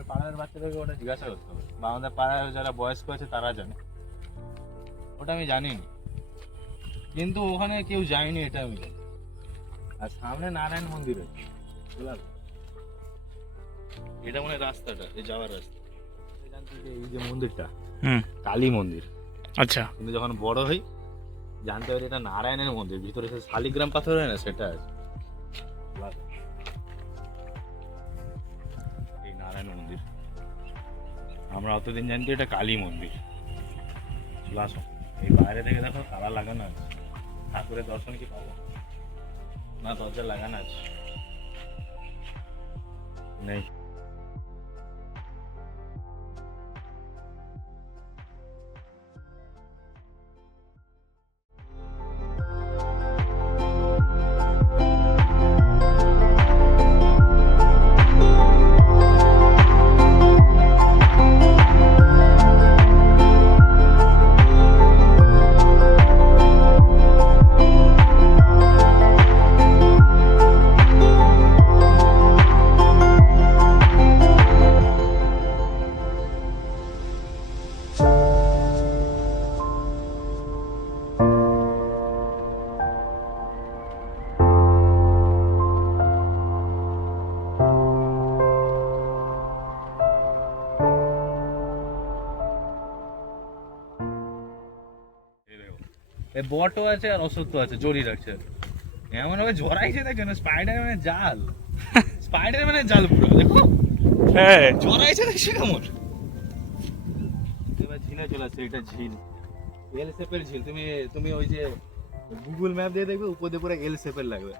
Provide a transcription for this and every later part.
এবার পাড়ার বাচ্চাদেরকে ওটা জিজ্ঞাসা করতে হবে, বা আমাদের পাড়ার যারা বয়স্ক আছে তারা জানে, ওটা আমি জানি না। কিন্তু ওখানে কেউ যায়নি এটা আমি জানি। আর সামনে নারায়ণ মন্দির আছে, এটা মানে রাস্তাটা, এই যাওয়ার রাস্তা। এই যে মন্দিরটা কালী মন্দির, আচ্ছা। কিন্তু যখন বড় হই জানতে পারি এটা নারায়ণের মন্দির, ভিতরে সে শালিগ্রাম পাথর হয় না সেটা আছে। এই নারায়ণ মন্দির, আমরা অতদিন জানছি এটা কালী মন্দির। চলে আসো, এই বাইরে থেকে দেখো তালা লাগানো আছে, ঠাকুরের দর্শন কি পাবো না? দরজা লাগানো আছে নেই। বটও আছে আর অসত্য আছে, জড়িয়ে রাখছে এমন ভাবে জড়াইছে, দেখছো না? স্পাইডারম্যানের জাল, স্পাইডারম্যানের জাল পুরো দেখো। হ্যাঁ, জড়াইছে দেখছি কেমন। এবার ঝিলে চলে আসছে, এটা ঝিল, এল শেপের ঝিল। তুমি ওই যে গুগল ম্যাপ দিয়ে দেখবে উপর দিয়ে পুরো এল শেপের লাগবে।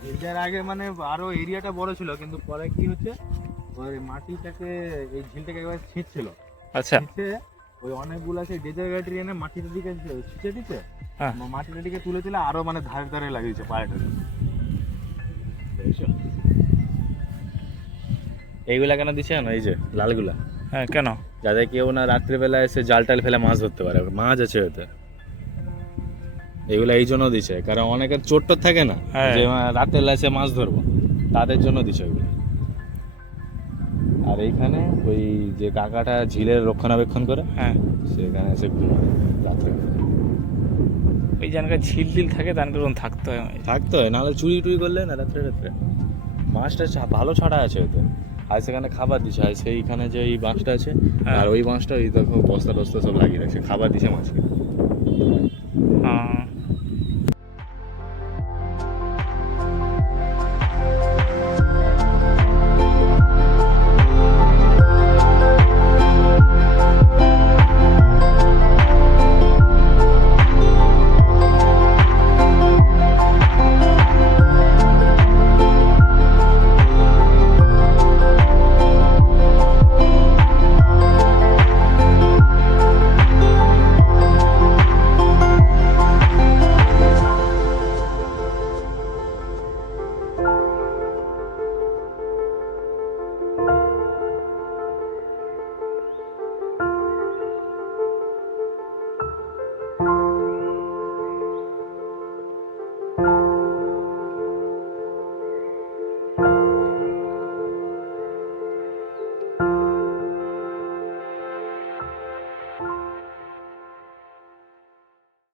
ঝিলটার আগে মানে আরো এরিয়াটা বড় ছিল, কিন্তু পরে কি হচ্ছে ওই মাটিটাকে, এই ঝিলটাকে একবার ছিঁচছিল। আচ্ছা। ছিঁচে ওই অনেকগুলো আছে ডেজার গাড়ি এনে মাটির দিকে ছিঁচে দিচ্ছে, হ্যাঁ। মাটির দিকে তুলে তুলে আরো মানে ধারে ধারে লাগিয়েছে পাড়াটা। এইগুলা কেন দিচ্ছে না, এই যে লালগুলা, হ্যাঁ, কেন? যাতে কেউ না রাত্রিবেলা এসে জাল টাল ফেলে মাছ ধরতে পারে, মাছ আছে ওতে। এগুলা এই জন্য দিচ্ছে, কারণ অনেকের চোট টোট থাকে না, হ্যাঁ। যে রাতের বেলা এসে মাছ ধরবো, তাদের জন্য দিচ্ছে ওইগুলো। আর এইখানে ওই যে কাকাটা ঝিলের রক্ষণাবেক্ষণ করে, হ্যাঁ, সেখানে এসে ঘুমায় রাত্রে। ওই জায়গায় ঝিল টিল থাকে, তার কারণ থাকতে হয়। থাকতে হয়, নাহলে চুরি টুরি করলে না রাত্রে রাত্রে। মাছটা ভালো ছাড়া আছে ওতে, আর সেখানে খাবার দিচ্ছে। আর সেইখানে যে এই বাঁশটা আছে, হ্যাঁ। আর ওই বাঁশটা ওই দেখো বস্তা টস্তা সব লাগিয়ে রাখছে, খাবার দিচ্ছে মাছকে।